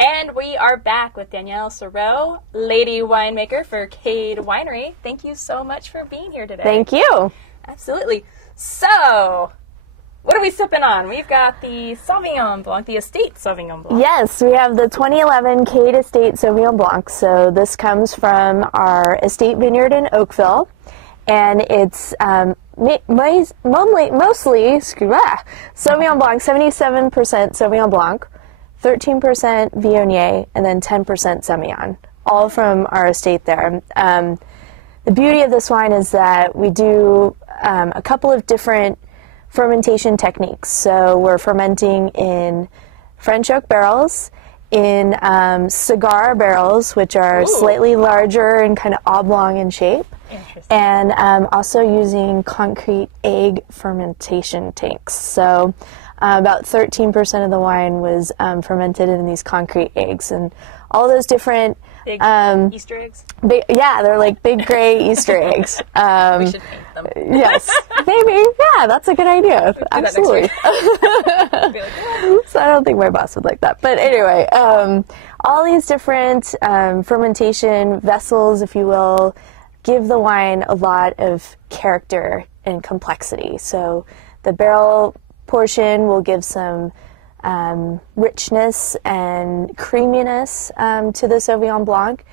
And we are back with Danielle Cyrot, lady winemaker for CADE Winery. Thank you so much for being here today. Thank you. Absolutely. So, what are we sipping on? We've got the Sauvignon Blanc, the Estate Sauvignon Blanc. Yes, we have the 2011 CADE Estate Sauvignon Blanc. So this comes from our estate vineyard in Oakville, and it's mostly Sauvignon Blanc, 77% Sauvignon Blanc, 13% Viognier, and then 10% Semillon, all from our estate there. The beauty of this wine is that we do a couple of different fermentation techniques. So we're fermenting in French oak barrels, in cigar barrels, which are slightly larger and kind of oblong in shape, and also using concrete egg fermentation tanks. So about 13% of the wine was fermented in these concrete eggs, and all those different big Easter eggs. Yeah, they're like big gray Easter eggs. We should paint them. Yes, maybe. Yeah, that's a good idea. Absolutely. So I don't think my boss would like that, but anyway, all these different fermentation vessels, if you will, give the wine a lot of character and complexity. So the barrel portion will give some richness and creaminess to the Sauvignon Blanc.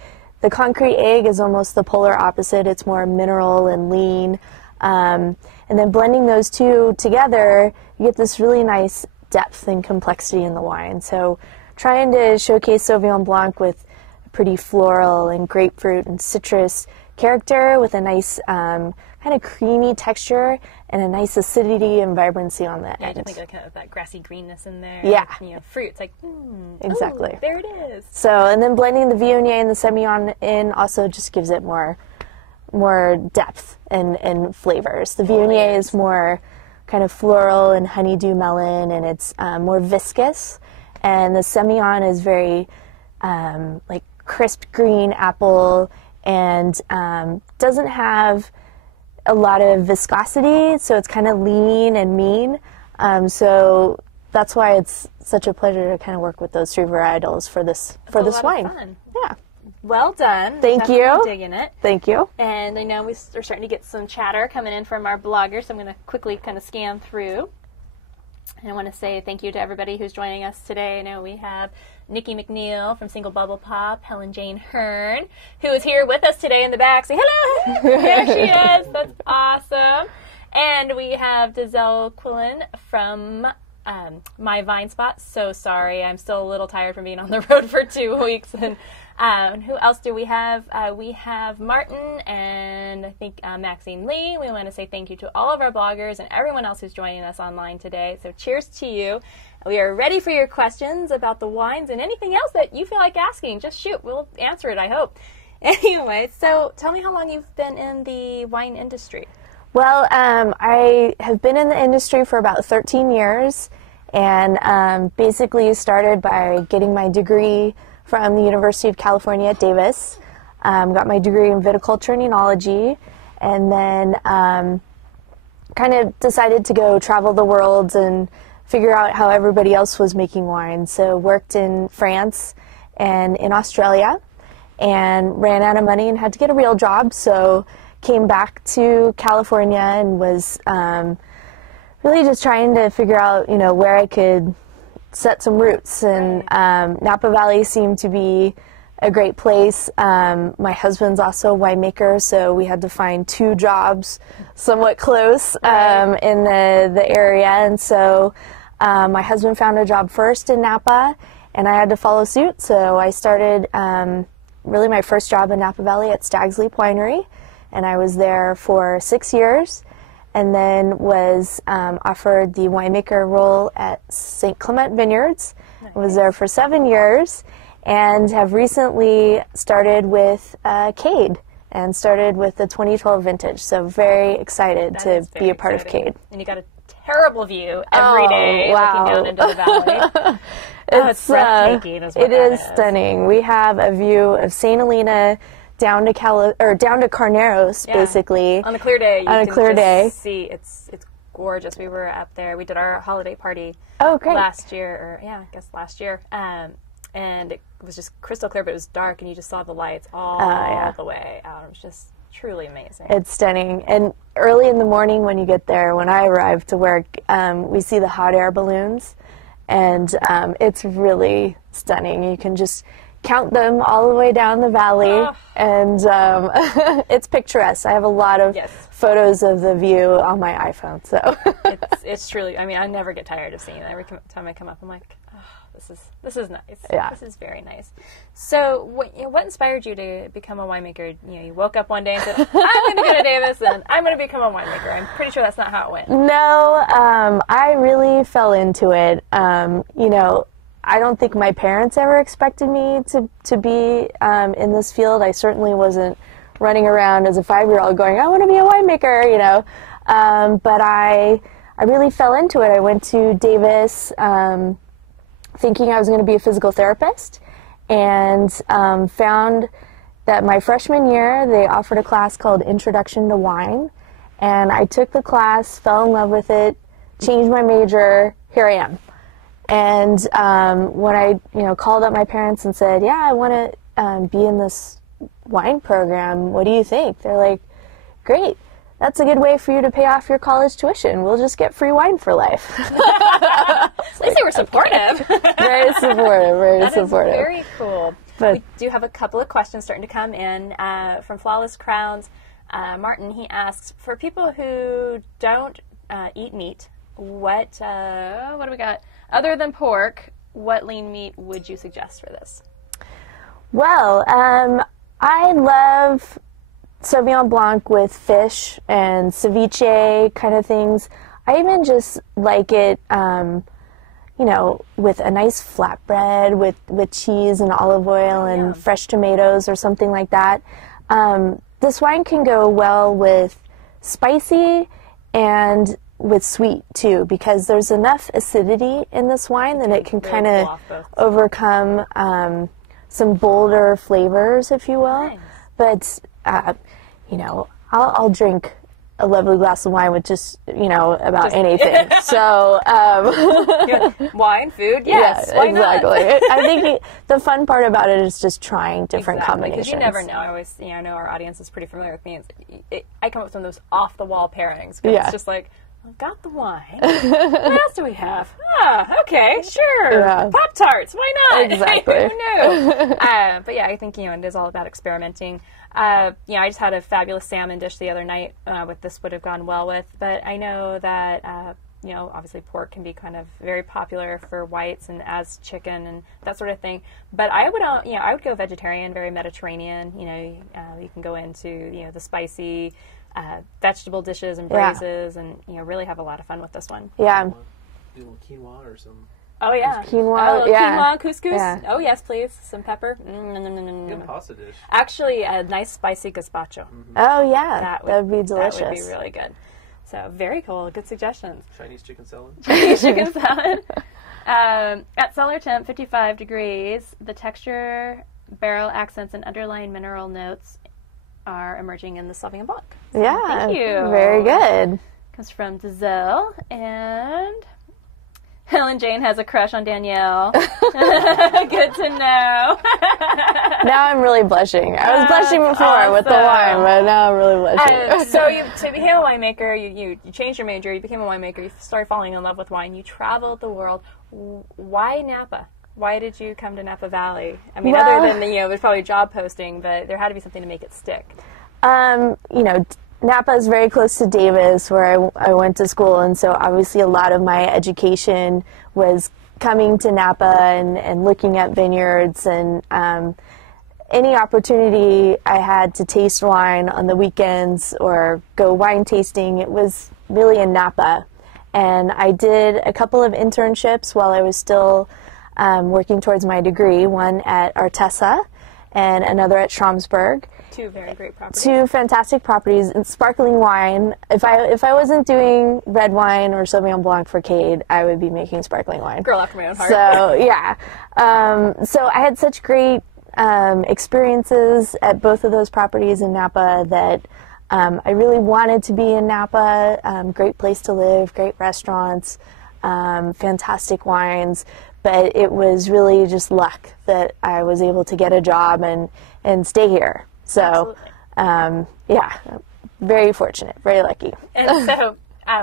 The concrete egg is almost the polar opposite. It's more mineral and lean. And then blending those two together, you get this really nice depth and complexity in the wine. So trying to showcase Sauvignon Blanc with pretty floral and grapefruit and citrus character with a nice kind of creamy texture and a nice acidity and vibrancy on the end. I think like kind of that grassy greenness in there. Yeah. You know, fruit. It's like, exactly. Oh, there it is. So, and then blending the Viognier and the Semillon in also just gives it more depth and flavors. The Viognier is more kind of floral and honeydew melon, and it's more viscous. And the Semillon is very like crisp green apple and doesn't have a lot of viscosity, so it's kind of lean and mean. So that's why it's such a pleasure to kind of work with those three varietals for this wine. Fun. Yeah. Well done. Thank you. Digging it. Thanking you. And I know we're starting to get some chatter coming in from our bloggers, so I'm going to quickly kind of scan through. And I want to say thank you to everybody who's joining us today. I know we have Nikki McNeil from Single Bubble Pop, Helen Jane Hearn, who is here with us today in the back. Say hello. There she is. That's awesome. And we have Dazelle Quillen from My Vine Spot. So sorry, I'm still a little tired from being on the road for 2 weeks. And who else do we have? We have Martin and I think Maxine Lee. We want to say thank you to all of our bloggers and everyone else who's joining us online today. So cheers to you. We are ready for your questions about the wines and anything else that you feel like asking. Just shoot. We'll answer it, I hope. Anyway, so tell me how long you've been in the wine industry. Well, I have been in the industry for about 13 years, and basically started by getting my degree from the University of California at Davis. Got my degree in viticulture and enology, and then kind of decided to go travel the world and figure out how everybody else was making wine. So worked in France and in Australia, and ran out of money and had to get a real job. So came back to California and was really just trying to figure out, you know, where I could set some roots. And Napa Valley seemed to be a great place. My husband's also a winemaker, so we had to find 2 jobs somewhat close in the area. And so my husband found a job first in Napa, and I had to follow suit. So I started really my first job in Napa Valley at Stag's Leap Winery, and I was there for 6 years, and then was offered the winemaker role at St. Clement Vineyards. Nice. I was there for 7 years, and have recently started with CADE, and started with the 2012 vintage. So very excited to be a part of CADE. And you got a terrible view every day looking down into the valley. It's breathtaking. It is stunning. We have a view of St. Helena down to Carneros, basically. On a clear day. On a clear day. See, it's gorgeous. We were up there. We did our holiday party. Oh, great. Last year, last year. and it was just crystal clear, but it was dark, and you just saw the lights all the way out. It was just truly amazing. It's stunning. And early in the morning when you get there, when I arrive to work, we see the hot air balloons, and it's really stunning. You can just count them all the way down the valley, and it's picturesque. I have a lot of photos of the view on my iPhone, so it's truly, I mean, I never get tired of seeing it. Every time I come up, I'm like, oh, this is nice. Yeah. This is very nice. So what inspired you to become a winemaker? You woke up one day and said, I'm going to go to Davis and I'm going to become a winemaker. I'm pretty sure that's not how it went. No, I really fell into it. I don't think my parents ever expected me to be in this field. I certainly wasn't running around as a 5-year-old going, I want to be a winemaker, but I really fell into it. I went to Davis thinking I was going to be a physical therapist, and found that my freshman year they offered a class called Introduction to Wine, and I took the class, fell in love with it, changed my major, here I am. And when I called up my parents and said, yeah, I want to be in this wine program, what do you think? They're like, great. That's a good way for you to pay off your college tuition. We'll just get free wine for life. At least they were supportive. Very supportive, very supportive. Is very cool. But we do have a couple of questions starting to come in from Flawless Crowns. Martin, he asks, for people who don't eat meat, what do we got? Other than pork, what lean meat would you suggest for this? Well, I love Sauvignon Blanc with fish and ceviche kind of things. I even just like it, with a nice flatbread with cheese and olive oil and fresh tomatoes or something like that. This wine can go well with spicy and with sweet too, because there's enough acidity in this wine that it can kind of overcome some bolder flavors, if you will. Nice. But I'll drink a lovely glass of wine with just anything. So wine, food, yes, why exactly. I think the fun part about it is just trying different combinations. Because you never know. I always, I know our audience is pretty familiar with me. I come up with some of those off the wall pairings. It's just like, I've got the wine. What else do we have? Okay, sure. Yeah. Pop-Tarts, why not? Exactly. Who knew? But yeah, I think, it is all about experimenting. I just had a fabulous salmon dish the other night, what this would have gone well with. But I know that, obviously pork can be kind of very popular for whites and as chicken and that sort of thing. But I would go vegetarian, very Mediterranean. You can go into, the spicy, vegetable dishes and braises, and really have a lot of fun with this one. Yeah. Do a little quinoa or some. Oh yeah, quinoa. Quinoa, couscous. Yeah. Oh yes, please. Some pepper. Good pasta dish. Actually, a nice spicy gazpacho. Mm-hmm. Oh yeah, that would be delicious. That would be really good. So very cool. Good suggestions. Chinese chicken salad. Chinese chicken salad. At cellar temp, 55 degrees. The texture, barrel accents, and underlying mineral notes are emerging in the Sauvignon Blanc. So thank you. Very good. Comes from Giselle, and Helen Jane has a crush on Danielle. Good to know. Now I'm really blushing. I was blushing before with the wine, but now I'm really blushing. So you became a winemaker. You changed your major. You became a winemaker. You started falling in love with wine. You traveled the world. Why Napa? Why did you come to Napa Valley? I mean, other than it was probably a job posting, but there had to be something to make it stick. Napa is very close to Davis, where I went to school, and so obviously a lot of my education was coming to Napa and looking at vineyards, and any opportunity I had to taste wine on the weekends or go wine tasting, it was really in Napa. And I did a couple of internships while I was still working towards my degree, one at Artesa and another at Schramsberg. Two very great properties. Two fantastic properties. And sparkling wine. If I wasn't doing red wine or Sauvignon Blanc for CADE, I would be making sparkling wine. Girl after my own heart. So, yeah. So I had such great experiences at both of those properties in Napa that I really wanted to be in Napa. Great place to live, great restaurants, fantastic wines. but it was really just luck that I was able to get a job and stay here. So, yeah, very fortunate, very lucky. And so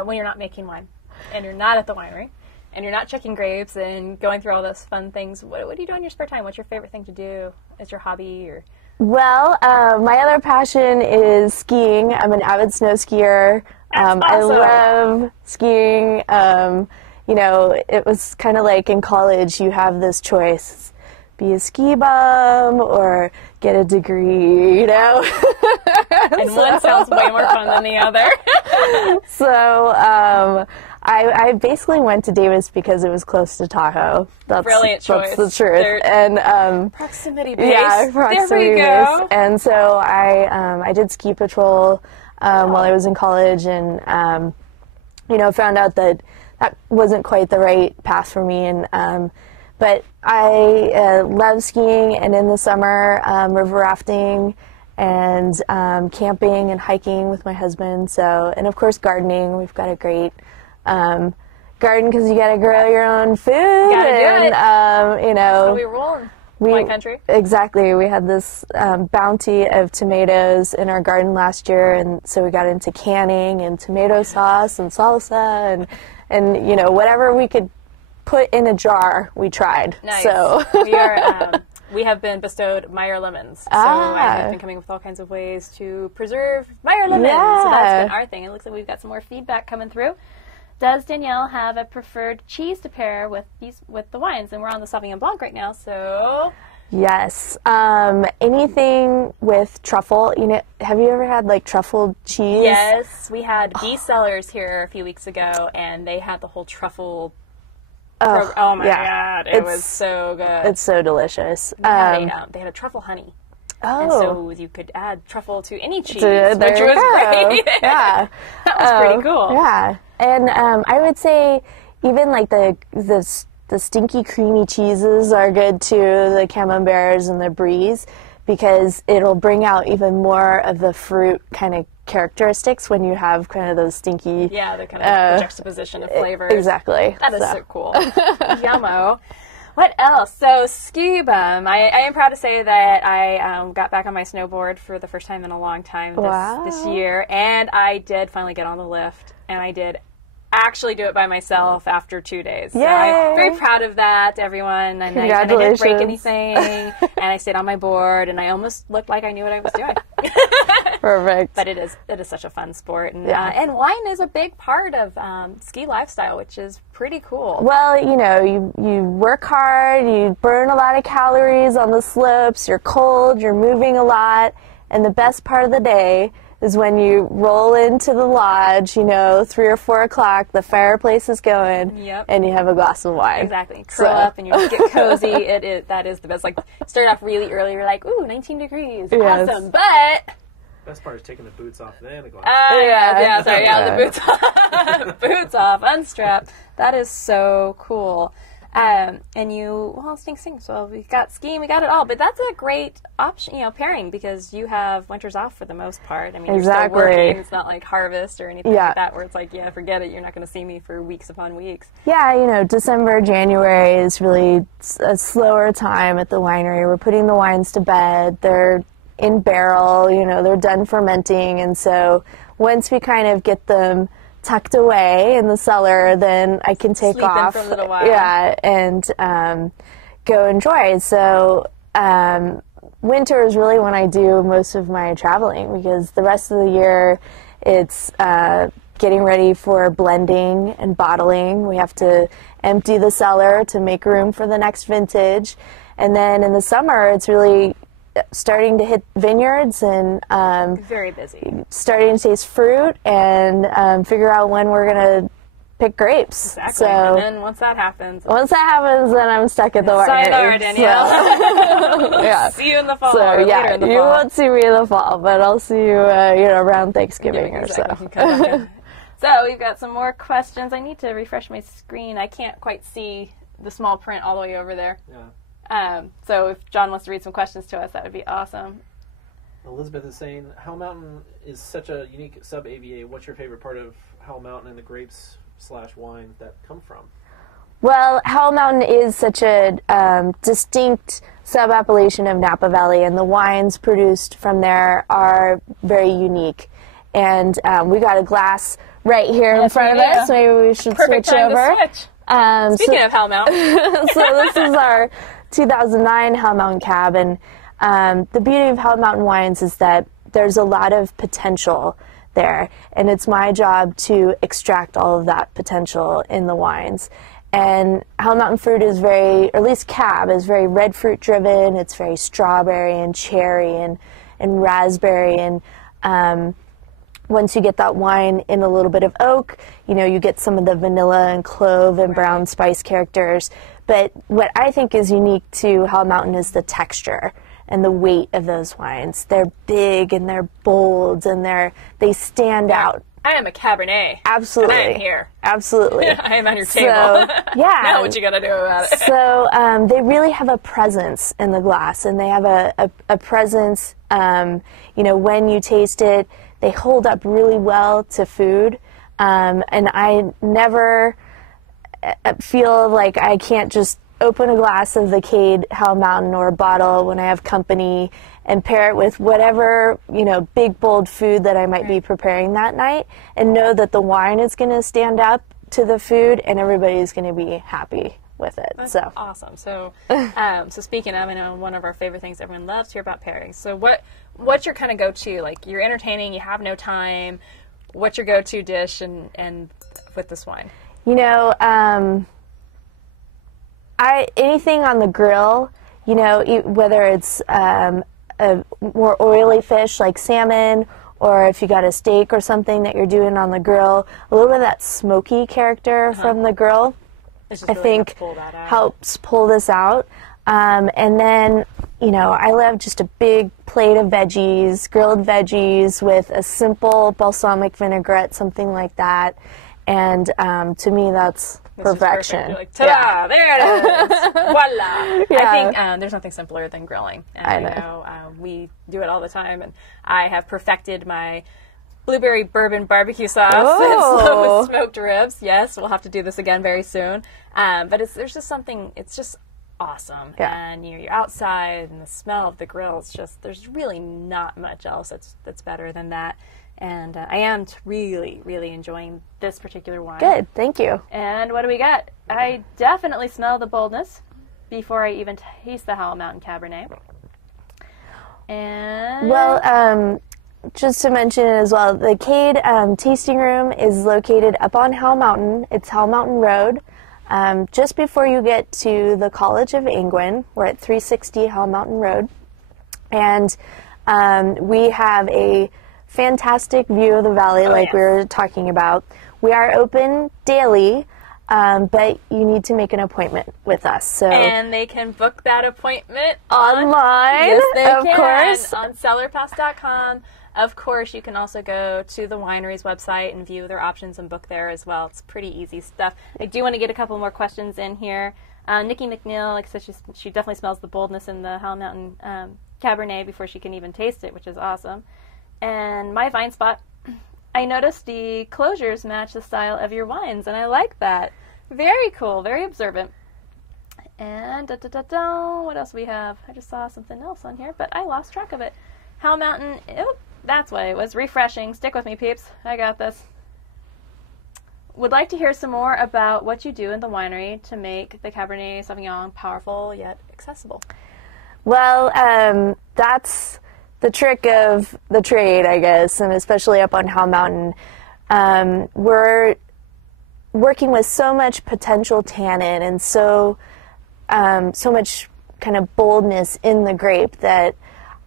when you're not making wine and you're not at the winery and you're not checking grapes and going through all those fun things, what do you do in your spare time? What's your favorite thing to do? Is your hobby or... Well, my other passion is skiing. I'm an avid snow skier. Awesome. I love skiing. You know, it was kind of like in college, you have this choice. Be a ski bum or get a degree, you know? And one sounds way more fun than the other. So I basically went to Davis because it was close to Tahoe. Brilliant choice. That's the truth. And proximity based. Yeah, proximity there we go. based. And so I did ski patrol while I was in college, and you know, found out that wasn't quite the right path for me. And but I love skiing, and in the summer, river rafting and camping and hiking with my husband. So, and of course, gardening. We've got a great garden because you got to grow your own food. Gotta do it. You know, So we roll in wine country. Exactly. We had this bounty of tomatoes in our garden last year, and so we got into canning and tomato sauce and salsa and you know, whatever we could put in a jar, we tried. Nice. So we have been bestowed Meyer lemons. So I've been coming with all kinds of ways to preserve Meyer lemons. Yeah. So that's been our thing. It looks like we've got some more feedback coming through. Does Danielle have a preferred cheese to pair with the wines? And we're on the Sauvignon Blanc right now, so... Yes. Anything with truffle. You know, have you ever had like truffle cheese? Yes. We had Bee Cellars here a few weeks ago, and they had the whole truffle... Oh my God. It was so good. It's so delicious. They had a truffle honey. Oh. And so you could add truffle to any cheese, There which you was go. great. Yeah. That was pretty cool. Yeah. And I would say even like the stinky creamy cheeses are good too, the camemberts and the bries, because it'll bring out even more of the fruit kind of characteristics when you have kind of those stinky... Yeah, the kind of juxtaposition of flavors. Exactly. That is so cool. Yummo. What else? So, ski bum. I am proud to say that I got back on my snowboard for the first time in a long time this year, and I did finally get on the lift, and I did actually do it by myself after 2 days. So I'm very proud of that, everyone. And I didn't break anything, and I stayed on my board, and I almost looked like I knew what I was doing. Perfect. But it is such a fun sport, and wine is a big part of ski lifestyle, which is pretty cool. Well, you know, you work hard, you burn a lot of calories on the slopes, you're cold, you're moving a lot, and the best part of the day is when you roll into the lodge, you know, 3 or 4 o'clock, the fireplace is going, and you have a glass of wine. Exactly. Curl up and you get cozy. That is the best. Like, start off really early, you're like, ooh, 19 degrees. Yes. Awesome. But... best part is taking the boots off, then a glass. The boots off. Boots off, unstrap. That is so cool. And sting. So we got skiing, we got it all. But that's a great option, pairing, because you have winters off for the most part. I mean, you're still working. It's not like harvest or anything like that, where it's like, forget it. You're not going to see me for weeks upon weeks. Yeah, December, January is really a slower time at the winery. We're putting the wines to bed. They're in barrel, they're done fermenting. And so once we kind of get them tucked away in the cellar, then I can take off. For a little while. Yeah, and go enjoy. So winter is really when I do most of my traveling, because the rest of the year it's getting ready for blending and bottling. We have to empty the cellar to make room for the next vintage. And then in the summer, it's really starting to hit vineyards and very busy, starting to taste fruit and figure out when we're gonna pick grapes. Exactly. So and then once that happens, then I'm stuck at the winery. Sayonara, Danielle. So, yeah. See you in the fall. So or later in the you fall. won't see me in the fall, but I'll see you, around Thanksgiving or so. So we've got some more questions. I need to refresh my screen. I can't quite see the small print all the way over there. Yeah. So if John wants to read some questions to us, that would be awesome. Elizabeth is saying, Howell Mountain is such a unique sub-AVA. What's your favorite part of Howell Mountain and the grapes/wine that come from? Well, Howell Mountain is such a distinct sub-appellation of Napa Valley, and the wines produced from there are very unique. And we got a glass right here in front of us. Maybe we should Perfect switch time over. to switch. Speaking of Howell Mountain. So this is our 2009 Howell Mountain Cab, and the beauty of Howell Mountain wines is that there's a lot of potential there, and it's my job to extract all of that potential in the wines. And Howell Mountain fruit is very, or at least Cab, is very red fruit driven. It's very strawberry and cherry and raspberry. And once you get that wine in a little bit of oak, you know, you get some of the vanilla and clove and brown spice characters. But what I think is unique to Howell Mountain is the texture and the weight of those wines. They're big and they're bold and they stand out. I am a Cabernet. Absolutely. And I am here. Absolutely. I am on your table. So, yeah. Now what you got to do about it? So they really have a presence in the glass, and they have a presence, you know, when you taste it, they hold up really well to food. And I never feel like I can't just open a glass of the CADE Howell Mountain or a bottle when I have company and pair it with whatever, you know, big, bold food that I might be preparing that night, and know that the wine is going to stand up to the food and everybody's going to be happy with it. That's so awesome. So, so speaking of, I know one of our favorite things everyone loves to hear about pairings. So what's your kind of go-to? Like, you're entertaining, you have no time. What's your go-to dish and with this wine? You know, anything on the grill, you know, whether it's a more oily fish like salmon, or if you got a steak or something that you're doing on the grill, a little bit of that smoky character from the grill, I think helps pull this out. And then, you know, I love just a big plate of veggies, grilled veggies with a simple balsamic vinaigrette, something like that. And to me, that's perfection. You're like, ta-da! There it is! Voila! Yeah. I think there's nothing simpler than grilling. And I know. We do it all the time, and I have perfected my blueberry bourbon barbecue sauce with smoked ribs. Yes, we'll have to do this again very soon. But there's just something, it's just awesome. Yeah. And you're outside, and the smell of the grill, it's just, there's really not much else that's better than that. And I am really, really enjoying this particular wine. Good, thank you. And what do we got? I definitely smell the boldness before I even taste the Howell Mountain Cabernet. And well, just to mention as well, the CADE tasting room is located up on Howell Mountain. It's Howell Mountain Road. Just before you get to the College of Angwin, we're at 360 Howell Mountain Road. And we have a fantastic view of the valley, like we were talking about. We are open daily, but you need to make an appointment with us. So and they can book that appointment online. Yes, they of can. Course. On cellarpass.com. Of course, you can also go to the winery's website and view their options and book there as well. It's pretty easy stuff. I do want to get a couple more questions in here. Nikki McNeil, like I said, she definitely smells the boldness in the Howell Mountain Cabernet before she can even taste it, which is awesome. And my vine spot, I noticed the closures match the style of your wines, and I like that. Very cool, very observant. And what else we have? I just saw something else on here, but I lost track of it. Howell Mountain, oh, that's what it was. Refreshing. Stick with me, peeps. I got this. Would like to hear some more about what you do in the winery to make the Cabernet Sauvignon powerful yet accessible. Well, that's the trick of the trade, I guess, and especially up on Howell Mountain. We're working with so much potential tannin and so much kind of boldness in the grape that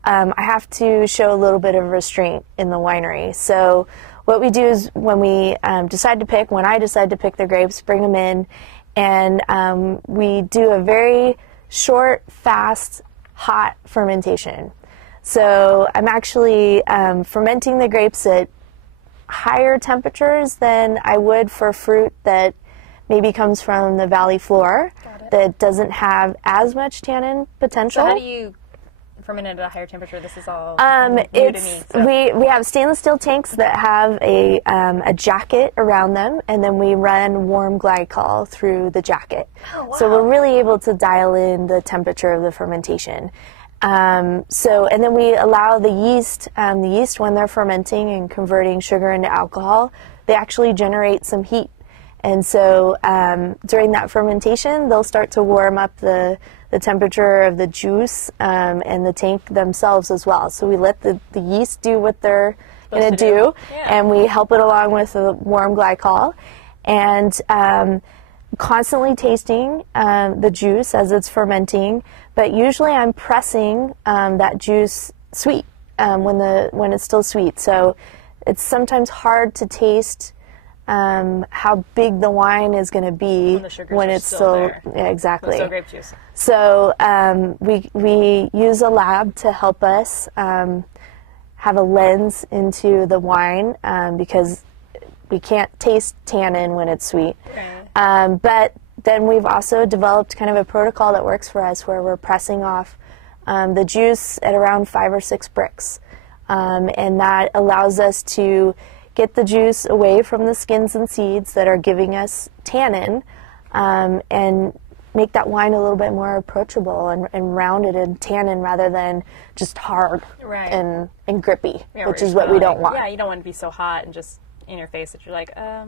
I have to show a little bit of restraint in the winery. So what we do is when I decide to pick the grapes, bring them in, and we do a very short, fast, hot fermentation. So I'm actually fermenting the grapes at higher temperatures than I would for fruit that maybe comes from the valley floor that doesn't have as much tannin potential. So how do you fermented at a higher temperature? This is all new to me. So. We have stainless steel tanks that have a jacket around them, and then we run warm glycol through the jacket. Oh, wow. So we're really able to dial in the temperature of the fermentation. And then we allow the yeast when they're fermenting and converting sugar into alcohol, they actually generate some heat. And so during that fermentation, they'll start to warm up the temperature of the juice and the tank themselves as well. So we let the yeast do what they're going to do, and we help it along with the warm glycol. And constantly tasting the juice as it's fermenting, but usually I'm pressing that juice sweet when it's still sweet. So it's sometimes hard to taste how big the wine is going to be when it's still there. Yeah, exactly. Still grape juice. So we use a lab to help us have a lens into the wine because we can't taste tannin when it's sweet. Okay. But then we've also developed kind of a protocol that works for us where we're pressing off the juice at around 5 or 6 bricks. And that allows us to get the juice away from the skins and seeds that are giving us tannin and make that wine a little bit more approachable and rounded in tannin rather than just hard and grippy, which is what we don't want. Yeah, you don't want to be so hot and just in your face that you're like, yeah,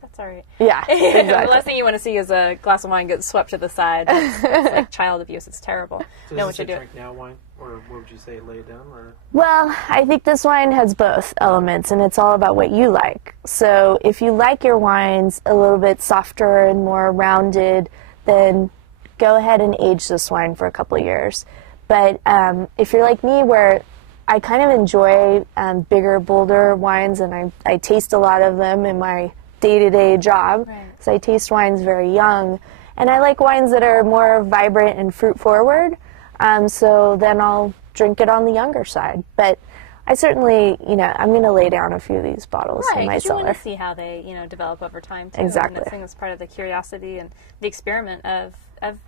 that's all right. Yeah, exactly. The last thing you want to see is a glass of wine get swept to the side. It's like child abuse. It's terrible. So know is what you're this a doing. drink now wine, or what would you say, lay it down? Or? Well, I think this wine has both elements, and it's all about what you like. So if you like your wines a little bit softer and more rounded, then go ahead and age this wine for a couple of years. But if you're like me, where I kind of enjoy bigger, bolder wines, and I taste a lot of them in my day-to-day job. Right. So I taste wines very young. And I like wines that are more vibrant and fruit-forward, so then I'll drink it on the younger side. But I certainly, I'm going to lay down a few of these bottles in my cellar. You want to see how they, develop over time, too. Exactly. And I think that's part of the curiosity and the experiment of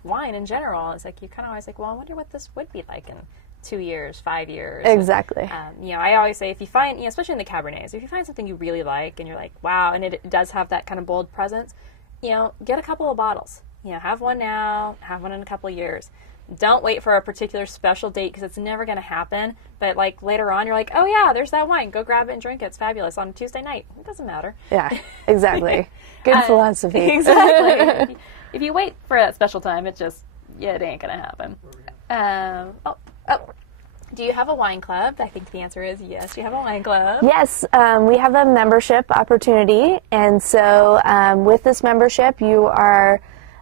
wine in general. It's like you kind of always like, well, I wonder what this would be like in 2 years, 5 years. Exactly. And, I always say if you find, especially in the Cabernets, if you find something you really like and you're like, wow, and it does have that kind of bold presence, get a couple of bottles. Have one now, have one in a couple of years. Don't wait for a particular special date because it's never going to happen. But like later on, you're like, oh yeah, there's that wine. Go grab it and drink it. It's fabulous on Tuesday night. It doesn't matter. Yeah, exactly. Good philosophy. Exactly. If you wait for that special time, it ain't going to happen. Do you have a wine club? I think the answer is yes, you have a wine club. Yes, we have a membership opportunity, and so with this membership, you are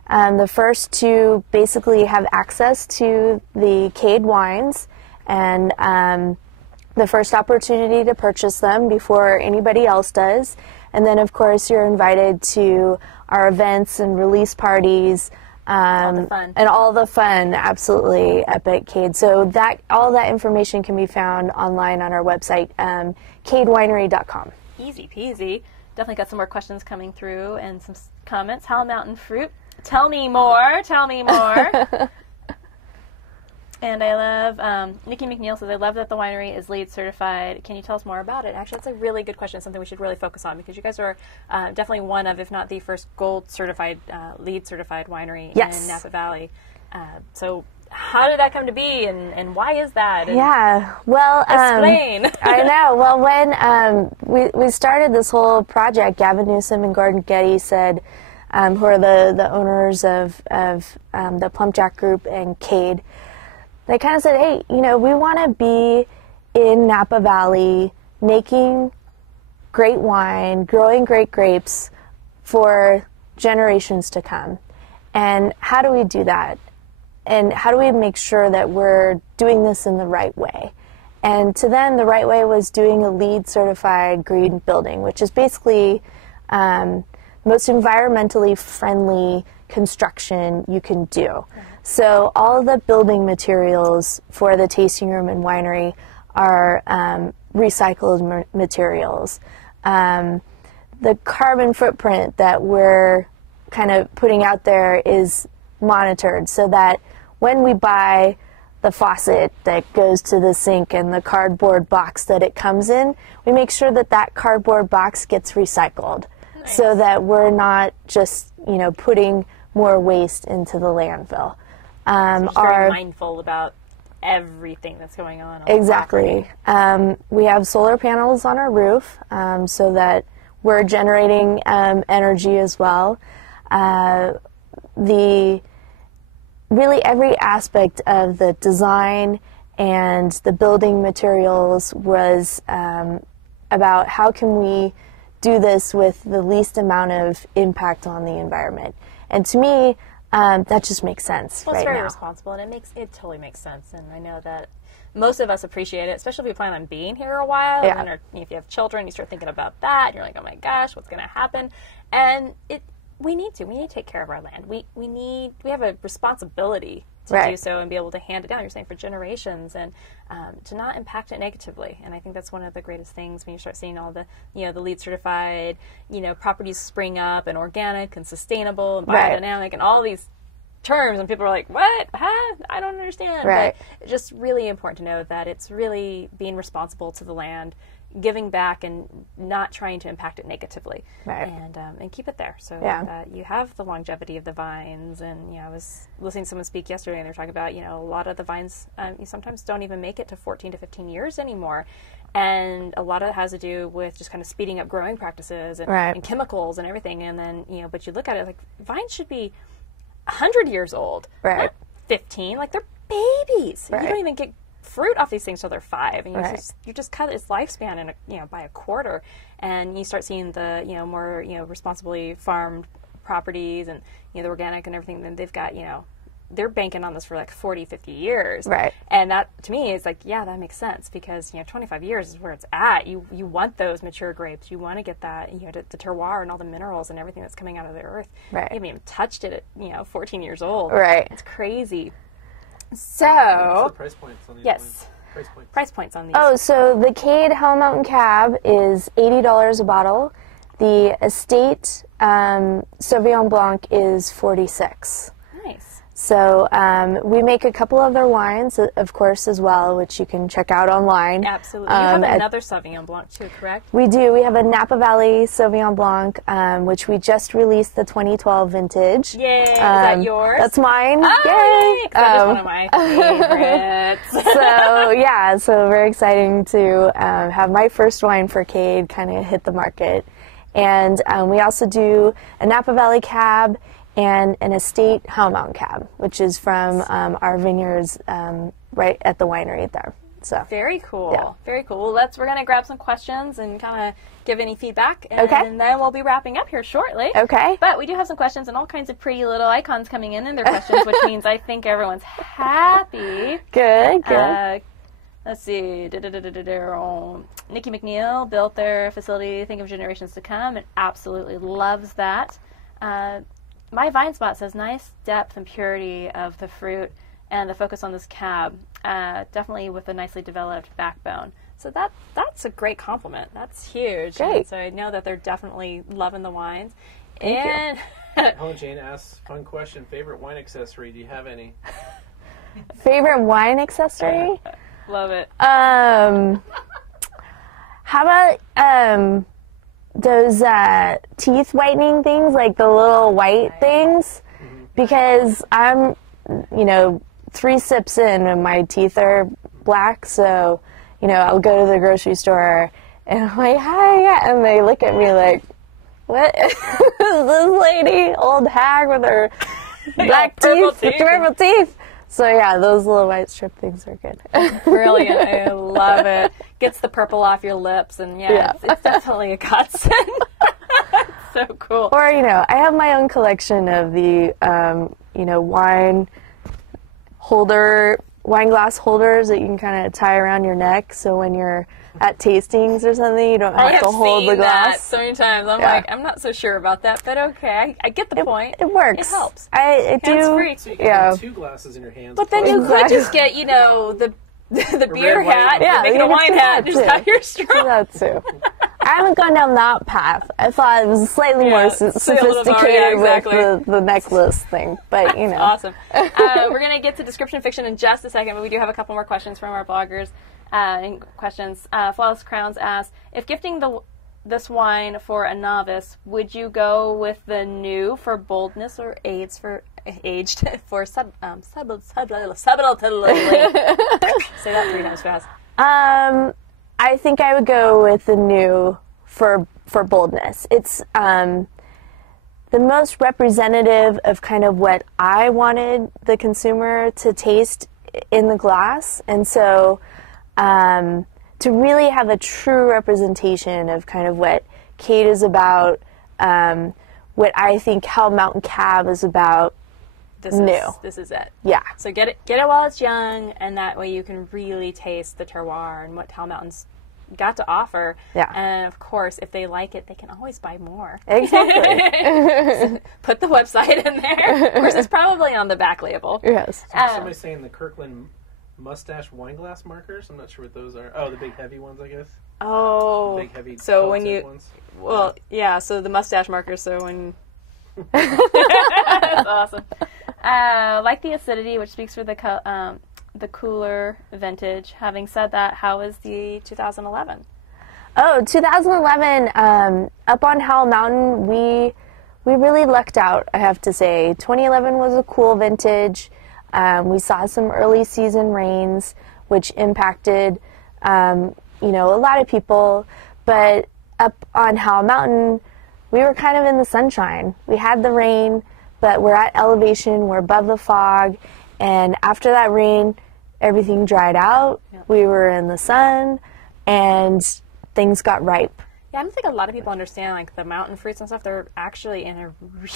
the first to basically have access to the CADE wines and the first opportunity to purchase them before anybody else does. And then, of course, you're invited to our events and release parties. All the fun. And all the fun, absolutely, up at CADE. So all that information can be found online on our website, CadeWinery.com. Easy peasy. Definitely got some more questions coming through and some comments. Howell Mountain Fruit. Tell me more. Tell me more. And I love, Nikki McNeil says, I love that the winery is LEED certified. Can you tell us more about it? Actually, that's a really good question. It's something we should really focus on because you guys are definitely one of, if not the first gold certified, LEED certified winery in Napa Valley. So how did that come to be and why is that? And well, explain. I know. Well, when we started this whole project, Gavin Newsom and Gordon Getty said, who are the owners of the Plumpjack Group and CADE, they kind of said, hey, we want to be in Napa Valley making great wine, growing great grapes for generations to come. And how do we do that? And how do we make sure that we're doing this in the right way? And to them, the right way was doing a LEED certified green building, which is basically most environmentally friendly construction you can do. So all of the building materials for the tasting room and winery are recycled materials. The carbon footprint that we're kind of putting out there is monitored so that when we buy the faucet that goes to the sink and the cardboard box that it comes in, we make sure that that cardboard box gets recycled. Nice. So that we're not just, putting more waste into the landfill. So just very mindful about everything that's going on. Exactly. We have solar panels on our roof, so that we're generating energy as well. Really every aspect of the design and the building materials was about how can we do this with the least amount of impact on the environment. And to me, that just makes sense well, right now. It's very responsible, and it totally makes sense. And I know that most of us appreciate it, especially if we plan on being here a while. Yeah. And if you have children, you start thinking about that. And you're like, oh my gosh, what's going to happen? And we need to take care of our land. We have a responsibility to do so and be able to hand it down. You're saying for generations, and to not impact it negatively. And I think that's one of the greatest things when you start seeing all the the LEED certified properties spring up, and organic and sustainable and biodynamic and all these terms, and people are like, what? Huh? I don't understand. Right. But it's just really important to know that it's really being responsible to the land, giving back, and not trying to impact it negatively, and keep it there so that you have the longevity of the vines. And I was listening to someone speak yesterday, and they're talking about a lot of the vines you sometimes don't even make it to 14 to 15 years anymore, and a lot of it has to do with just kind of speeding up growing practices and chemicals and everything. And then but you look at it like vines should be 100 years old, not 15. Like they're babies. You don't even get fruit off these things till they're 5, and you just cut its lifespan in by a quarter, and you start seeing the more responsibly farmed properties and the organic and everything. Then they've got they're banking on this for like 40, 50 years, and that to me is like that makes sense, because 25 years is where it's at. You want those mature grapes, you want to get that the terroir and all the minerals and everything that's coming out of the earth. You haven't even touched it at 14 years old. It's crazy. So, what's the price points on these? Yes. Price points on these. Oh, so the CADE Hell Mountain Cab is $80 a bottle. The Estate Sauvignon Blanc is $46. Nice. So we make a couple other wines, of course, as well, which you can check out online. Absolutely. You have another Sauvignon Blanc, too, correct? We do. We have a Napa Valley Sauvignon Blanc, which we just released the 2012 vintage. Yay! Is that yours? That's mine. Oh, yay! That is one of my favorites. So very exciting to have my first wine for CADE kind of hit the market. And we also do a Napa Valley Cab and an Estate Hell Mountain Cab, which is from our vineyards right at the winery there. So very cool. Very cool. Well, we're gonna grab some questions and kind of give any feedback, and then we'll be wrapping up here shortly. Okay. But we do have some questions and all kinds of pretty little icons coming in their questions, which means I think everyone's happy. Good. Let's see. Nikki McNeil built their facility, think of generations to come, and absolutely loves that. My Vine Spot says nice depth and purity of the fruit and the focus on this cab, definitely with a nicely developed backbone. So that's a great compliment. That's huge. Great. And so I know that they're definitely loving the wines. Thank you. Helen Jane asks, fun question, favorite wine accessory? Do you have any? Favorite wine accessory? Love it. How about those teeth whitening things, like the little white things? Because I'm, 3 sips in and my teeth are black, so, I'll go to the grocery store and I'm like, hi, and they look at me like, what is this lady, old hag with her black teeth, purple teeth? So yeah, those little white strip things are good. Brilliant. I love it. Gets the purple off your lips, and it's definitely a godsend. So cool. Or, I have my own collection of the, wine glass holders that you can kind of tie around your neck, so when you're at tastings or something, you don't have to hold the glass. That so many times. I'm like, I'm not so sure about that, but okay, I get the point. It works. It helps. Hands free, so you can have 2 glasses in your hands. But then you could just get, the beer hat, make it a wine hat, and just have your straw. That too. I haven't gone down that path. I thought it was slightly more sophisticated with the necklace thing, but you know. Awesome. We're going to get to description fiction in just a second, but we do have a couple more questions from our bloggers. Questions. Flawless Crowns asks, if gifting this wine for a novice, would you go with the new for boldness or aged for subtlety? Say that 3 times fast. I think I would go with the new for boldness. It's the most representative of kind of what I wanted the consumer to taste in the glass, and so to really have a true representation of kind of what CADE is about, what I think Hell Mountain Cab is about. This is it. Yeah. So get it while it's young, and that way you can really taste the terroir and what Hell Mountain's got to offer. Yeah. And of course, if they like it, they can always buy more. Exactly. Put the website in there. Of course, it's probably on the back label. Yes. Somebody's saying the Kirkland mustache wine glass markers. I'm not sure what those are. Oh, the big heavy ones, I guess. Oh. The big heavy. So when you, ones. well, yeah. So the mustache markers. So when. That's awesome. Like the acidity, which speaks for the cooler vintage. Having said that, how is the 2011? Oh, 2011, up on Howell Mountain, we really lucked out, I have to say. 2011 was a cool vintage. We saw some early season rains, which impacted, a lot of people. But up on Howell Mountain, we were kind of in the sunshine. We had the rain, but we're at elevation, we're above the fog, and after that rain, everything dried out. Yep. We were in the sun, and things got ripe. Yeah, I don't think a lot of people understand, like, the mountain fruits and stuff. They're actually in a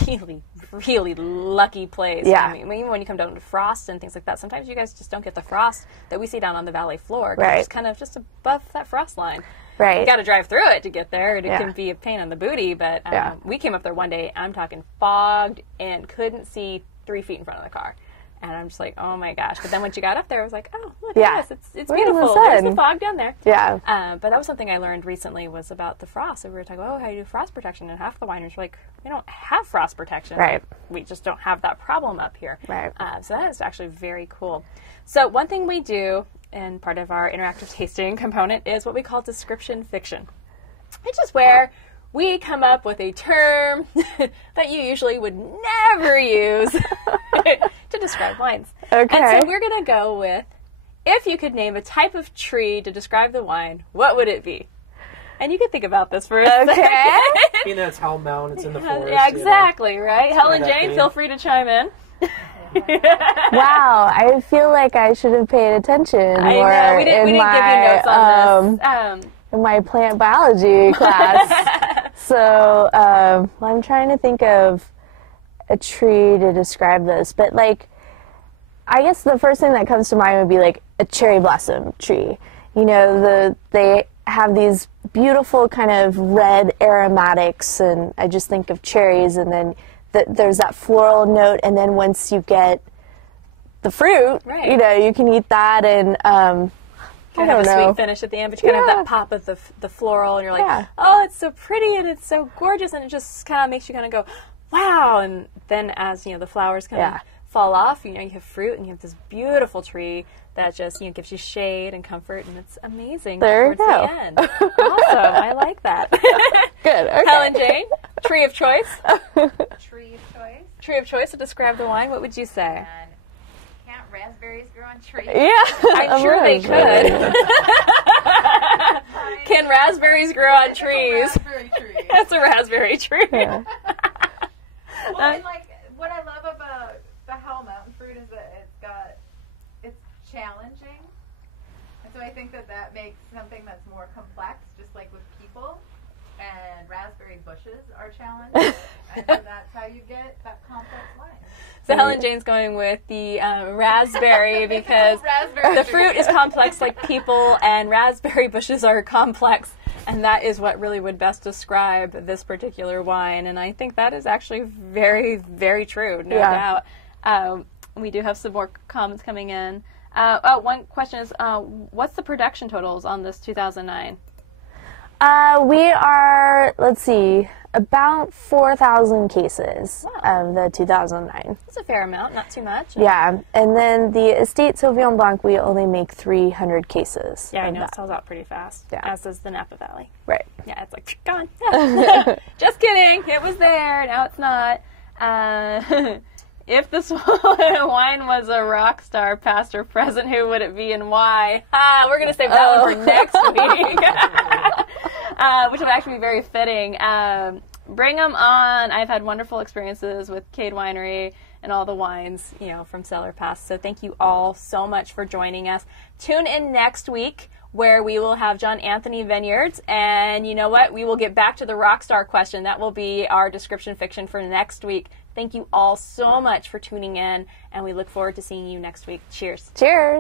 really, really lucky place. Yeah. I mean, even when you come down to frost and things like that, sometimes you guys just don't get the frost that we see down on the valley floor. Right. It's kind of just above that frost line. Right. You got to drive through it to get there. It can be a pain on the booty, but we came up there one day, I'm talking fogged, and couldn't see 3 feet in front of the car. And I'm just like, oh my gosh. But then once you got up there, I was like, oh, look at this. It's beautiful. There's the fog down there. Yeah. But that was something I learned recently was about the frost. So we were talking about, how do you do frost protection? And half the wineries were like, we don't have frost protection. Right. We just don't have that problem up here. Right. So that is actually very cool. So one thing we do, and part of our interactive tasting component, is what we call description fiction. It's just where we come up with a term that you usually would never use to describe wines. Okay. And so we're going to go with, if you could name a type of tree to describe the wine, what would it be? And you can think about this for a second. You know, it's Howell Mountain, it's in the forest. Yeah, exactly, right? Helen Jane, feel free to chime in. Wow, I feel like I should have paid attention more. I know, we didn't give you notes on this. In my plant biology class. So, I'm trying to think of a tree to describe this, but like, I guess the first thing that comes to mind would be like a cherry blossom tree. You know, they have these beautiful kind of red aromatics, and I just think of cherries, and then there's that floral note, and then once you get the fruit, right, you can eat that, and I don't know. Sweet finish at the end, but you kind of have that pop of the floral, and you're like, oh, it's so pretty, and it's so gorgeous, and it just kind of makes you kind of go, wow. And then as the flowers kind of fall off, you have fruit, and you have this beautiful tree that just gives you shade and comfort, and it's amazing. There you go. The end. Awesome, I like that. Good. Okay. Helen Jane, tree of choice. Tree of choice. Tree of choice to describe the wine. What would you say? And can't raspberries grow on trees? Yeah, I'm sure they could. Can raspberries grow on trees? Raspberry tree. That's a raspberry tree. Yeah. Well, and what I love about the Howell Mountain fruit is that it's challenging, and so I think that makes something that's more complex, just like with people. And raspberry bushes are challenging, and so that's how you get that complex wine. So Helen Jane's going with the raspberry because raspberry the fruit is complex like people, and raspberry bushes are complex, and that is what really would best describe this particular wine. And I think that is actually very, very true, no doubt. We do have some more comments coming in. One question is, what's the production totals on this 2009? We are, let's see, about 4,000 cases of the 2009. That's a fair amount, not too much. Yeah, and then the Estate Sauvignon Blanc, we only make 300 cases. Yeah, I of know, that. it sells out pretty fast, Yeah. as does the Napa Valley. Right. Yeah, it's like, gone. Just kidding. It was there. Now it's not. If this wine was a rock star, past or present, who would it be and why? We're going to save that one for next week, which would actually be very fitting. Bring them on. I've had wonderful experiences with CADE Winery and all the wines, you know, from Cellar Pass. So thank you all so much for joining us. Tune in next week where we will have John Anthony Vineyards. And you know what? We will get back to the rockstar question. That will be our description fiction for next week. Thank you all so much for tuning in, and we look forward to seeing you next week. Cheers. Cheers.